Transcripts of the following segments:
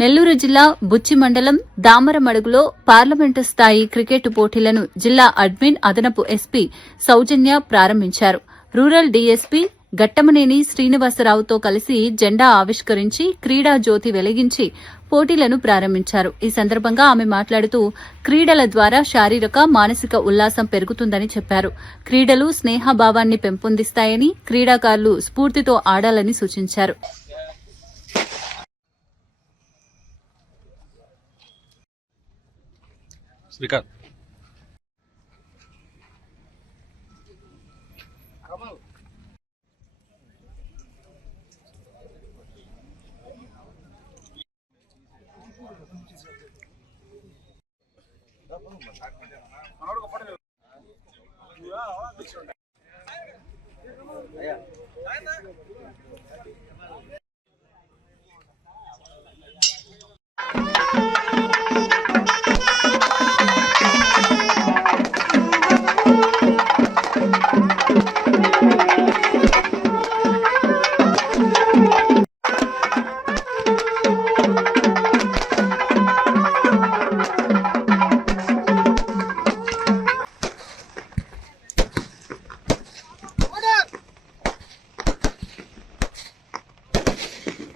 నెల్లూరు జిల్లా బుచ్చి మండలం దామరమడుగులో పార్లమెంటు స్థాయి క్రికెట్ పోటీలను జిల్లా అడ్మిన్ అదనపు ఎస్పీ సౌజన్య ప్రారంభించారు. రూరల్ డీఎస్పీ గట్టమనేని శ్రీనివాసరావుతో కలిసి జెండా ఆవిష్కరించి క్రీడా జ్యోతి వెలిగించి పోటీలను ప్రారంభించారు. ఈ సందర్భంగా ఆమె మాట్లాడుతూ క్రీడల ద్వారా శారీరక, మానసిక ఉల్లాసం పెరుగుతుందని చెప్పారు. క్రీడలు స్నేహభావాన్ని పెంపొందిస్తాయని, క్రీడాకారులు స్ఫూర్తితో ఆడాలని సూచించారు. శ్రీకాంత్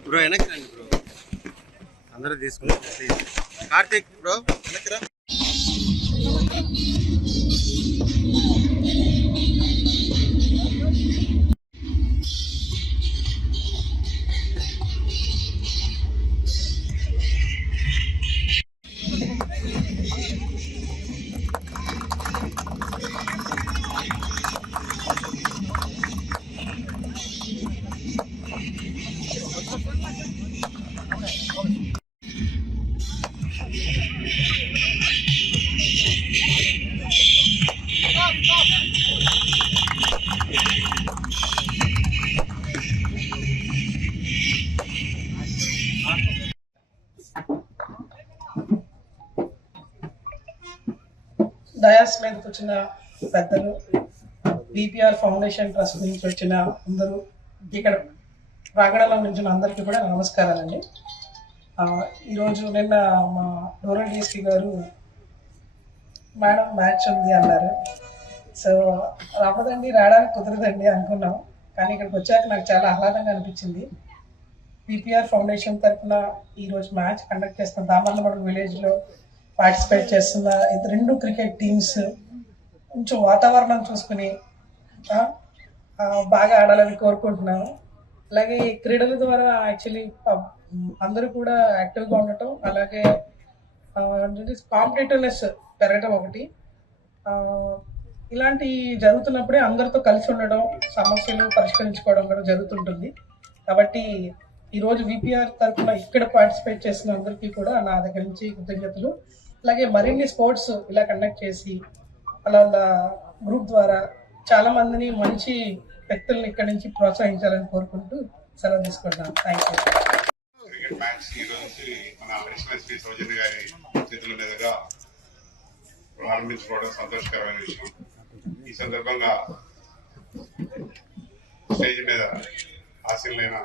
బ్రో వెనక్కి రండి బ్రో, అందరూ తీసుకుని కార్తీక్ బ్రో వెనక్కి రా. డయాస్ మీదకి వచ్చిన పెద్దలు, బీపీఆర్ ఫౌండేషన్ ట్రస్ట్ నుంచి వచ్చిన అందరూ, ఇక్కడ ప్రాంగణంలో నుంచి అందరికీ కూడా నమస్కారాలండి. ఈరోజు నిన్న మా రూరల్ డీఎస్పీ గారు మేడం మ్యాచ్ ఉంది అన్నారు. సో రావడానికి కుదరదండి అనుకున్నాం, కానీ ఇక్కడికి వచ్చాక నాకు చాలా ఆహ్లాదంగా అనిపించింది. బీపీఆర్ ఫౌండేషన్ తరఫున ఈరోజు మ్యాచ్ కండక్ట్ చేస్తున్న దామర్లమడుగు విలేజ్లో పార్టిసిపేట్ చేస్తున్న 2 క్రికెట్ టీమ్స్ కొంచెం వాతావరణం చూసుకుని బాగా ఆడాలని కోరుకుంటున్నాను. అలాగే ఈ క్రీడల ద్వారా యాక్చువల్లీ అందరూ కూడా యాక్టివ్గా ఉండటం, అలాగే కాంపిటేటివ్నెస్ పెరగటం ఒకటి. ఇలాంటి జరుగుతున్నప్పుడే అందరితో కలిసి ఉండడం, సమస్యలు పరిష్కరించుకోవడం కూడా జరుగుతుంటుంది. కాబట్టి ఈరోజు విపిఆర్ తరఫున ఇక్కడ పార్టిసిపేట్ చేసిన అందరికీ కూడా నా దగ్గర నుంచి కృతజ్ఞతలు. అలాగే మరిన్ని స్పోర్ట్స్ ఇలా కండక్ట్ చేసి అలా గ్రూప్ ద్వారా చాలా మందిని, మంచి వ్యక్తులను ఇక్కడి నుంచి ప్రోత్సహించాలని కోరుకుంటూ సెలవు తీసుకుంటున్నాను. Thank you. క్రికెట్ మ్యాచ్ ఈ రోజు మన ఎస్పీ సౌజన్య గారి చేతుల మీదుగా ప్రారంభించుకోవడం సంతోషకరమైన విషయం. ఈ సందర్భంగా స్టేజ్ మీద ఆశీలైన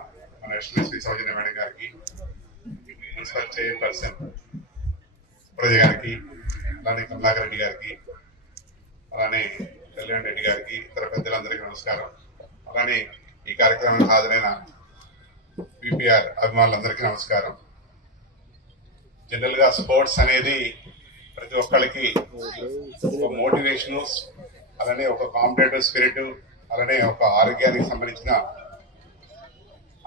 మన ఎస్పీ సౌజన్య మేడం గారికి, మున్సిపల్ చైర్పర్సన్ ప్రజ గారికి, అలానే కమలాకర్ రెడ్డి గారికి, అలానే కళ్యాణ్ రెడ్డి గారికి, ఇతర పెద్దలందరికీ నమస్కారం. అలానే ఈ కార్యక్రమానికి హాజరైన విపిఆర్ అభిమానులందరికీ నమస్కారం. జనరల్గా స్పోర్ట్స్ అనేది ప్రతి ఒక్కరికి ఒక మోటివేషను, అలానే ఒక కాంపిటేటివ్ స్పిరిట్, అలానే ఒక ఆరోగ్యానికి సంబంధించిన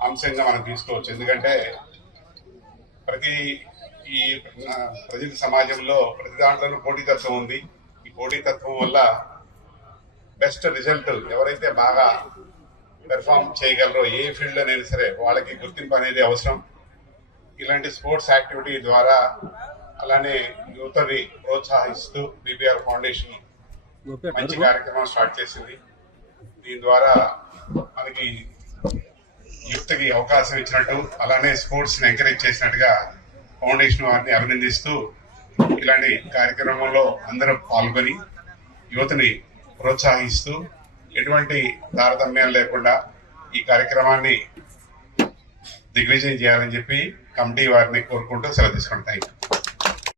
అంశంగా మనం తీసుకోవచ్చు. ఎందుకంటే ఈ ప్రజల సమాజంలో ప్రతి దాంట్లోనూ పోటీతత్వం ఉంది. ఈ పోటీతత్వం వల్ల బెస్ట్ రిజల్ట్ ఎవరైతే బాగా పెర్ఫామ్ చేయగలరో ఏ ఫీల్డ్లోనైనా సరే వాళ్ళకి గుర్తింపు అనేది అవసరం. ఇలాంటి స్పోర్ట్స్ యాక్టివిటీ ద్వారా, అలానే యువతని ప్రోత్సహిస్తూ బీపీఆర్ ఫౌండేషన్ మంచి కార్యక్రమం స్టార్ట్ చేసింది. దీని ద్వారా మనకి యువతకి అవకాశం ఇచ్చినట్టు, అలానే స్పోర్ట్స్ని ఎంకరేజ్ చేసినట్టుగా ఫౌండేషన్ వారిని అభినందిస్తూ ఇలాంటి కార్యక్రమంలో అందరూ పాల్గొని యువతని ప్రోత్సహిస్తూ ఎటువంటి తారతమ్యం లేకుండా ఈ కార్యక్రమాన్ని దిగ్విజయం చేయాలని చెప్పి కమిటీ వారిని కోరుకుంటూ సెలవు తీసుకుంటాం. Thank you.